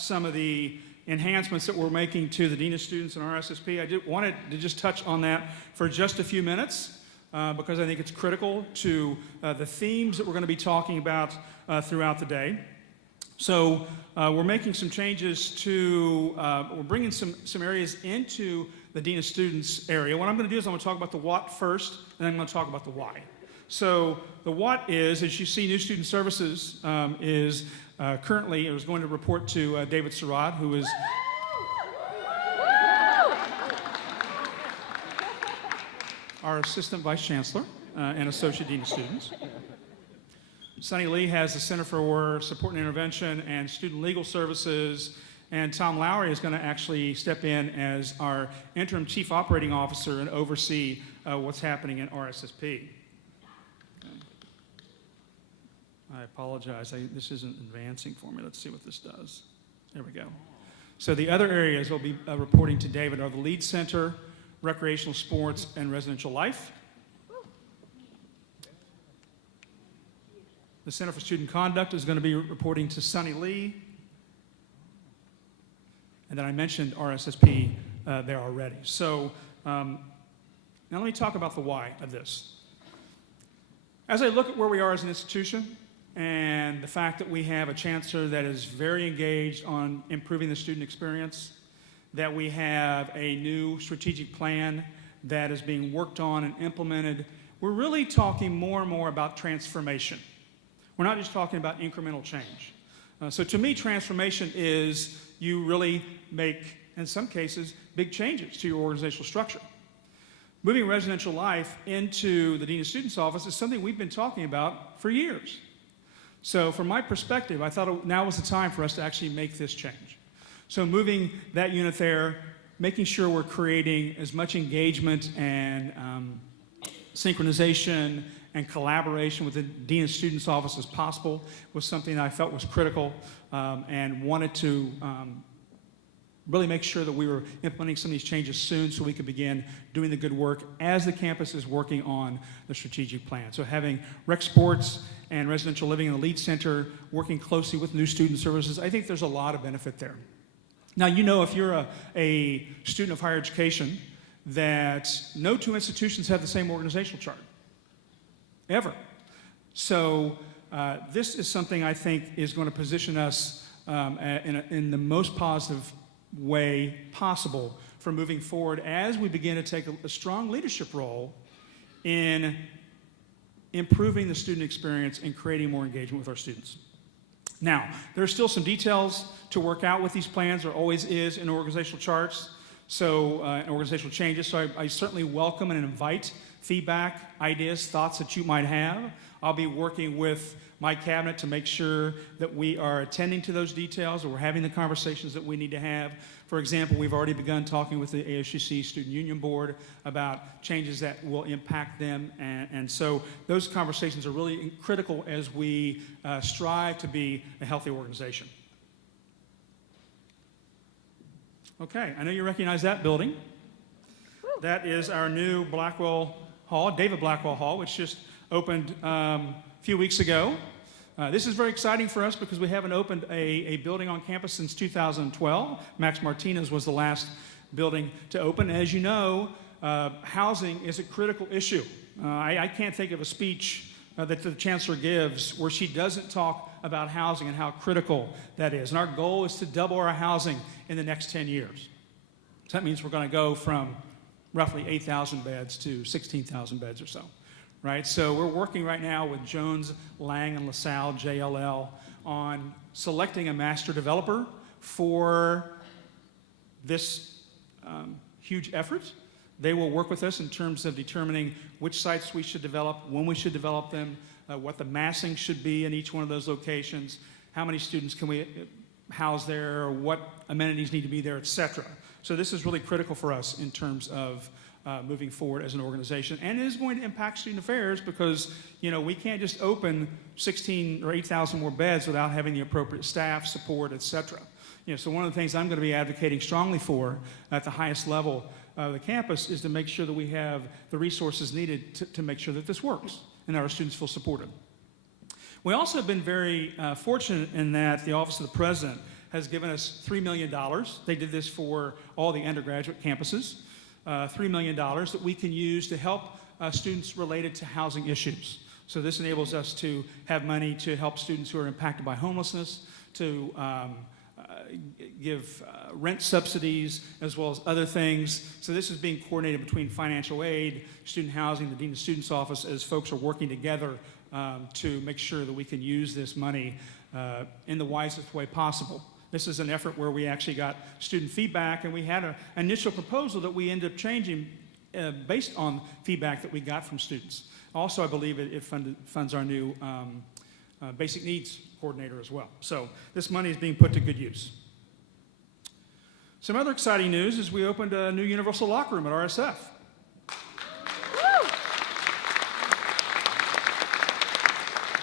some of the enhancements that we're making to the Dean of Students and RSSP. I wanted to just touch on that for just a few minutes because I think it's critical to the themes that we're going to be talking about throughout the day. So we're making some changes to, we're bringing some areas into the Dean of Students area. What I'm going to do is I'm going to talk about the what first, and then I'm going to talk about the why. So the what is, as you see, New Student Services is currently, it was going to report to David Surratt, who is our Assistant Vice Chancellor and Associate Dean of Students. Sunny Lee has the Center for Support and Intervention and Student Legal Services, and Tom Lowry is going to actually step in as our Interim Chief Operating Officer and oversee what's happening in RSSP. I apologize, this isn't advancing for me. Let's see what this does. There we go. So the other areas we'll be reporting to David are the Lead Center, Recreational Sports, and Residential Life. The Center for Student Conduct is going to be reporting to Sunny Lee. And then I mentioned RSSP there already. So now let me talk about the why of this. As I look at where we are as an institution and the fact that we have a chancellor that is very engaged on improving the student experience, that we have a new strategic plan that is being worked on and implemented, we're really talking more and more about transformation. We're not just talking about incremental change. So to me, transformation is you really make, in some cases, big changes to your organizational structure. Moving residential life into the Dean of Students office is something we've been talking about for years. So from my perspective, I thought now was the time for us to actually make this change. So moving that unit there, making sure we're creating as much engagement and synchronization and collaboration with the Dean of Students office as possible was something that I felt was critical and wanted to really make sure that we were implementing some of these changes soon so we could begin doing the good work as the campus is working on the strategic plan. So having rec sports and residential living in the Lead Center, working closely with New Student Services, I think there's a lot of benefit there. Now, you know, if you're a student of higher education, that no two institutions have the same organizational chart, ever. So this is something I think is going to position us in the most positive way possible for moving forward as we begin to take a strong leadership role in improving the student experience and creating more engagement with our students. Now, there are still some details to work out with these plans. There always is in organizational charts, so organizational changes. So I certainly welcome and invite feedback, ideas, thoughts that you might have. I'll be working with my cabinet to make sure that we are attending to those details, or we're having the conversations that we need to have. For example, we've already begun talking with the ASUC Student Union Board about changes that will impact them, and so those conversations are really critical as we strive to be a healthy organization. Okay, I know you recognize that building. That is our new Blackwell Hall, David Blackwell Hall, which just opened a few weeks ago. This is very exciting for us because we haven't opened a building on campus since 2012. Max Martinez was the last building to open. As you know, housing is a critical issue. I can't think of a speech that the chancellor gives where she doesn't talk about housing and how critical that is. And our goal is to double our housing in the next 10 years. So that means we're going to go from roughly 8,000 beds to 16,000 beds or so. Right? So we're working right now with Jones, Lang, and LaSalle, JLL, on selecting a master developer for this huge effort. They will work with us in terms of determining which sites we should develop, when we should develop them, what the massing should be in each one of those locations, how many students can we house there, what amenities need to be there, et cetera. So this is really critical for us in terms of moving forward as an organization, and it is going to impact student affairs because, you know, we can't just open 16 or 8,000 more beds without having the appropriate staff, support, et cetera. You know, so one of the things I'm going to be advocating strongly for at the highest level of the campus is to make sure that we have the resources needed to make sure that this works and that our students feel supported. We also have been very fortunate in that the Office of the President has given us $3 million. They did this for all the undergraduate campuses. $3 million that we can use to help students related to housing issues. So this enables us to have money to help students who are impacted by homelessness, to give rent subsidies, as well as other things. So this is being coordinated between financial aid, student housing, the Dean of Students Office, as folks are working together to make sure that we can use this money in the wisest way possible. This is an effort where we actually got student feedback, and we had an initial proposal that we ended up changing based on feedback that we got from students. Also, I believe it funds our new basic needs coordinator as well. So this money is being put to good use. Some other exciting news is we opened a new universal locker room at RSF.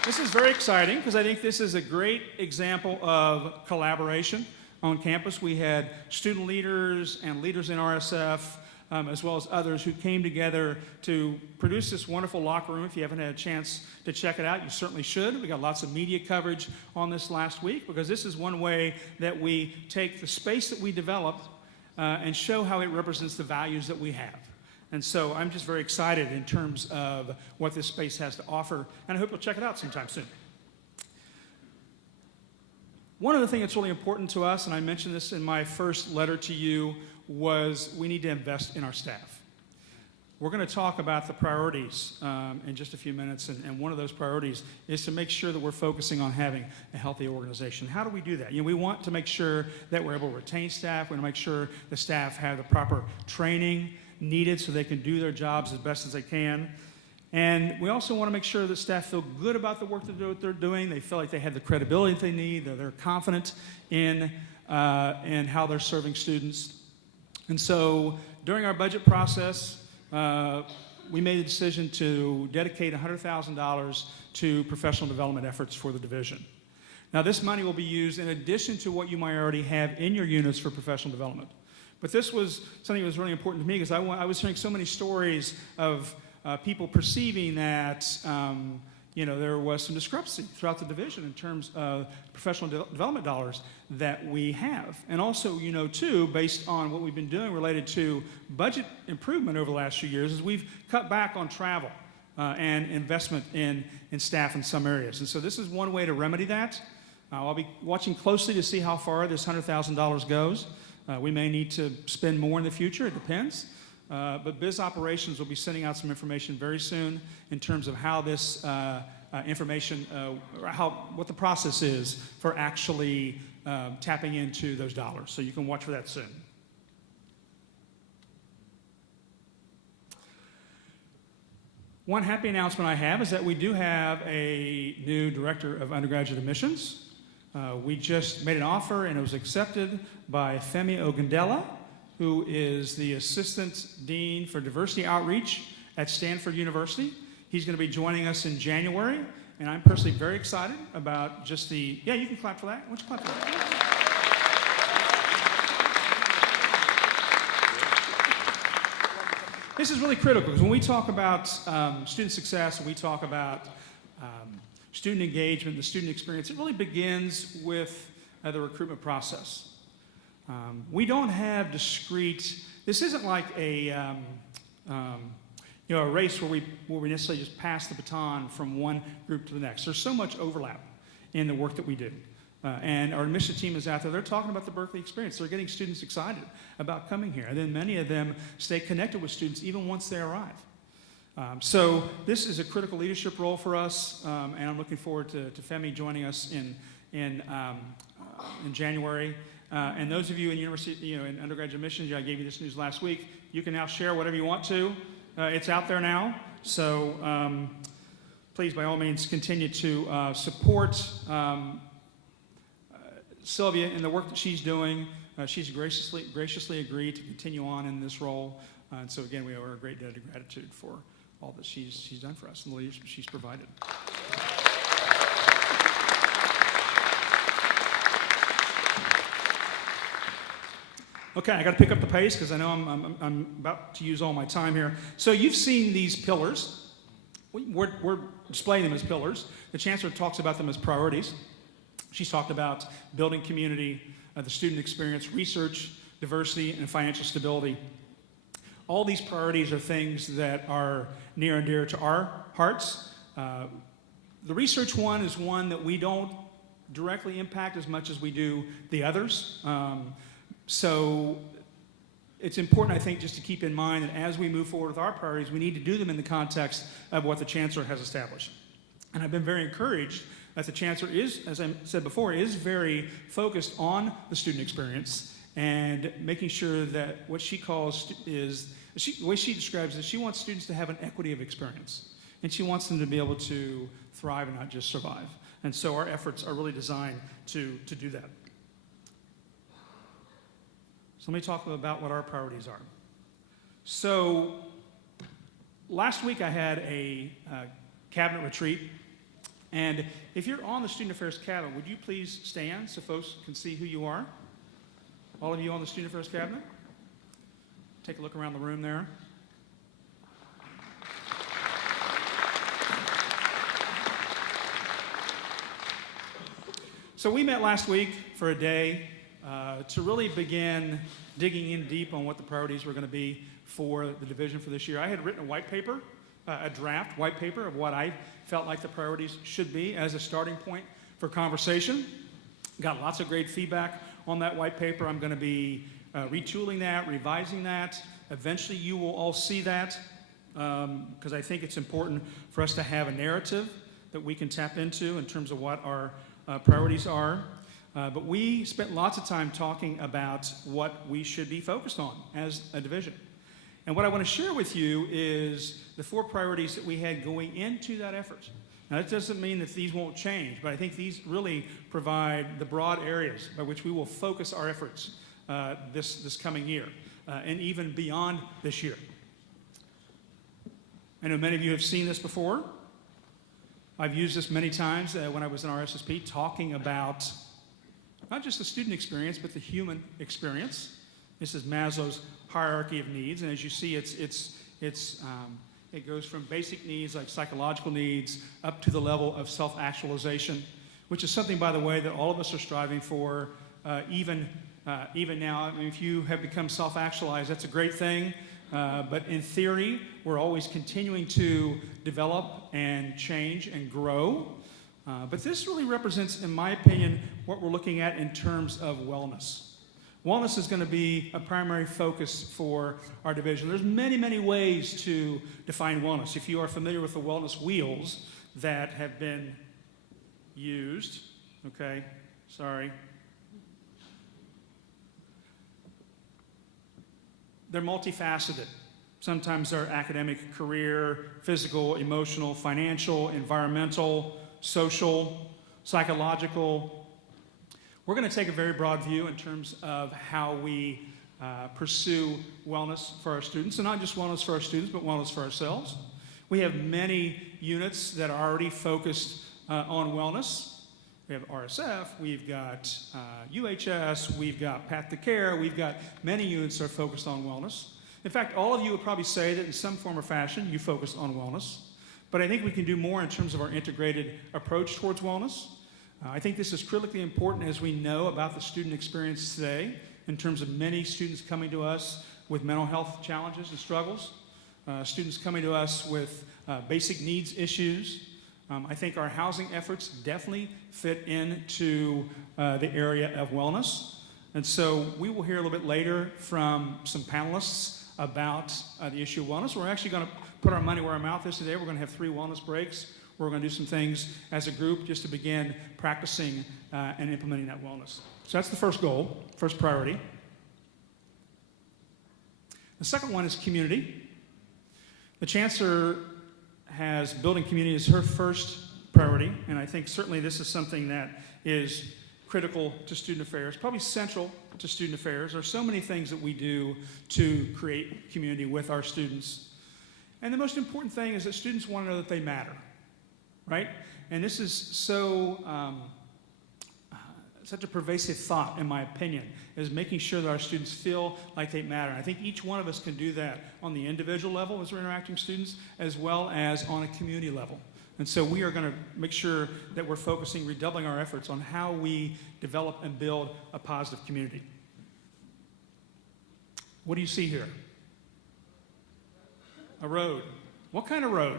This is very exciting because I think this is a great example of collaboration on campus. We had student leaders and leaders in RSF, as well as others who came together to produce this wonderful locker room. If you haven't had a chance to check it out, you certainly should. We got lots of media coverage on this last week because this is one way that we take the space that we developed and show how it represents the values that we have. And so I'm just very excited in terms of what this space has to offer, and I hope you'll check it out sometime soon. One other thing that's really important to us, and I mentioned this in my first letter to you, was we need to invest in our staff. We're going to talk about the priorities in just a few minutes, and one of those priorities is to make sure that we're focusing on having a healthy organization. How do we do that? We want to make sure that we're able to retain staff. We want to make sure the staff have the proper training needed so they can do their jobs as best as they can. And we also want to make sure that staff feel good about the work that they're doing. They feel like they have the credibility that they need, that they're confident in how they're serving students. And so during our budget process, we made the decision to dedicate $100,000 to professional development efforts for the division. Now, this money will be used in addition to what you might already have in your units for professional development. But this was something that was really important to me because I was hearing so many stories of people perceiving that there was some discrepancy throughout the division in terms of professional development dollars that we have. And also, too, based on what we've been doing related to budget improvement over the last few years, is we've cut back on travel and investment in staff in some areas. And so this is one way to remedy that. I'll be watching closely to see how far this $100,000 goes. We may need to spend more in the future, it depends. But Biz Operations will be sending out some information very soon in terms of how this information, what the process is for actually tapping into those dollars. So you can watch for that soon. One happy announcement I have is that we do have a new director of undergraduate admissions. We just made an offer and it was accepted by Femi Ogundela, who is the Assistant Dean for Diversity Outreach at Stanford University. He's going to be joining us in January, and I'm personally very excited about just the, yeah, you can clap for that. Why don't you clap for that? This is really critical because when we talk about student success and we talk about student engagement, the student experience, it really begins with the recruitment process. We don't have discrete, this isn't like a race where we necessarily just pass the baton from one group to the next. There's so much overlap in the work that we do. And our admission team is out there, they're talking about the Berkeley experience. They're getting students excited about coming here. And then many of them stay connected with students even once they arrive. So this is a critical leadership role for us, and I'm looking forward to Femi joining us in January. And those of you in university, in undergraduate admissions, I gave you this news last week. You can now share whatever you want to. It's out there now. So please, by all means, continue to support Sylvia in the work that she's doing. She's graciously agreed to continue on in this role. And so again, we owe her a great debt of gratitude for all that she's done for us and the leadership she's provided. Okay, I got to pick up the pace because I know I'm about to use all my time here. So you've seen these pillars. We're displaying them as pillars. The Chancellor talks about them as priorities. She's talked about building community, the student experience, research, diversity, and financial stability. All these priorities are things that are near and dear to our hearts. The research one is one that we don't directly impact as much as we do the others. So it's important, I think, just to keep in mind that as we move forward with our priorities, we need to do them in the context of what the Chancellor has established. And I've been very encouraged that the Chancellor is, as I said before, is very focused on the student experience and making sure that what she calls is, the way she describes it, she wants students to have an equity of experience. And she wants them to be able to thrive and not just survive. And so our efforts are really designed to do that. So let me talk about what our priorities are. So last week I had a cabinet retreat. And if you're on the Student Affairs Cabinet, would you please stand so folks can see who you are? All of you on the Student Affairs Cabinet? Take a look around the room there. So we met last week for a day to really begin digging in deep on what the priorities were going to be for the division for this year. I had written a white paper, a draft white paper of what I felt like the priorities should be as a starting point for conversation. Got lots of great feedback on that white paper. I'm going to be retooling that, revising that. Eventually you will all see that because I think it's important for us to have a narrative that we can tap into in terms of what our priorities are. But we spent lots of time talking about what we should be focused on as a division. And what I want to share with you is the 4 priorities that we had going into that effort. Now, that doesn't mean that these won't change, but I think these really provide the broad areas by which we will focus our efforts this coming year and even beyond this year. I know many of you have seen this before. I've used this many times when I was in RSSP talking about not just the student experience, but the human experience. This is Maslow's hierarchy of needs, and as you see, it goes from basic needs like psychological needs up to the level of self-actualization, which is something, by the way, that all of us are striving for even now. I mean, if you have become self-actualized, that's a great thing. But in theory, we're always continuing to develop and change and grow. But this really represents, in my opinion, what we're looking at in terms of wellness. Wellness is going to be a primary focus for our division. There's many, many ways to define wellness. If you are familiar with the wellness wheels that have been used, okay, sorry. They're multifaceted. Sometimes they're academic, career, physical, emotional, financial, environmental, social, psychological. We're going to take a very broad view in terms of how we pursue wellness for our students, and not just wellness for our students, but wellness for ourselves. We have many units that are already focused on wellness. We have RSF, we've got UHS, we've got Path to Care, we've got many units that are focused on wellness. In fact, all of you would probably say that in some form or fashion you focus on wellness, but I think we can do more in terms of our integrated approach towards wellness. I think this is critically important as we know about the student experience today in terms of many students coming to us with mental health challenges and struggles, students coming to us with basic needs issues. I think our housing efforts definitely fit into the area of wellness. And so we will hear a little bit later from some panelists about the issue of wellness. We're actually going to put our money where our mouth is today. We're going to have 3 wellness breaks. We're going to do some things as a group just to begin practicing and implementing that wellness. So that's the first goal, first priority. The second one is community. The Chancellor has building community as her first priority, and I think certainly this is something that is critical to student affairs, probably central to student affairs. There are so many things that we do to create community with our students. And the most important thing is that students want to know that they matter, right? And this is such a pervasive thought, in my opinion, is making sure that our students feel like they matter. And I think each one of us can do that on the individual level as we're interacting with students, as well as on a community level. And so we are going to make sure that we're focusing, redoubling our efforts on how we develop and build a positive community. What do you see here? A road. What kind of road?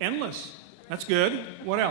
Endless. That's good. What else?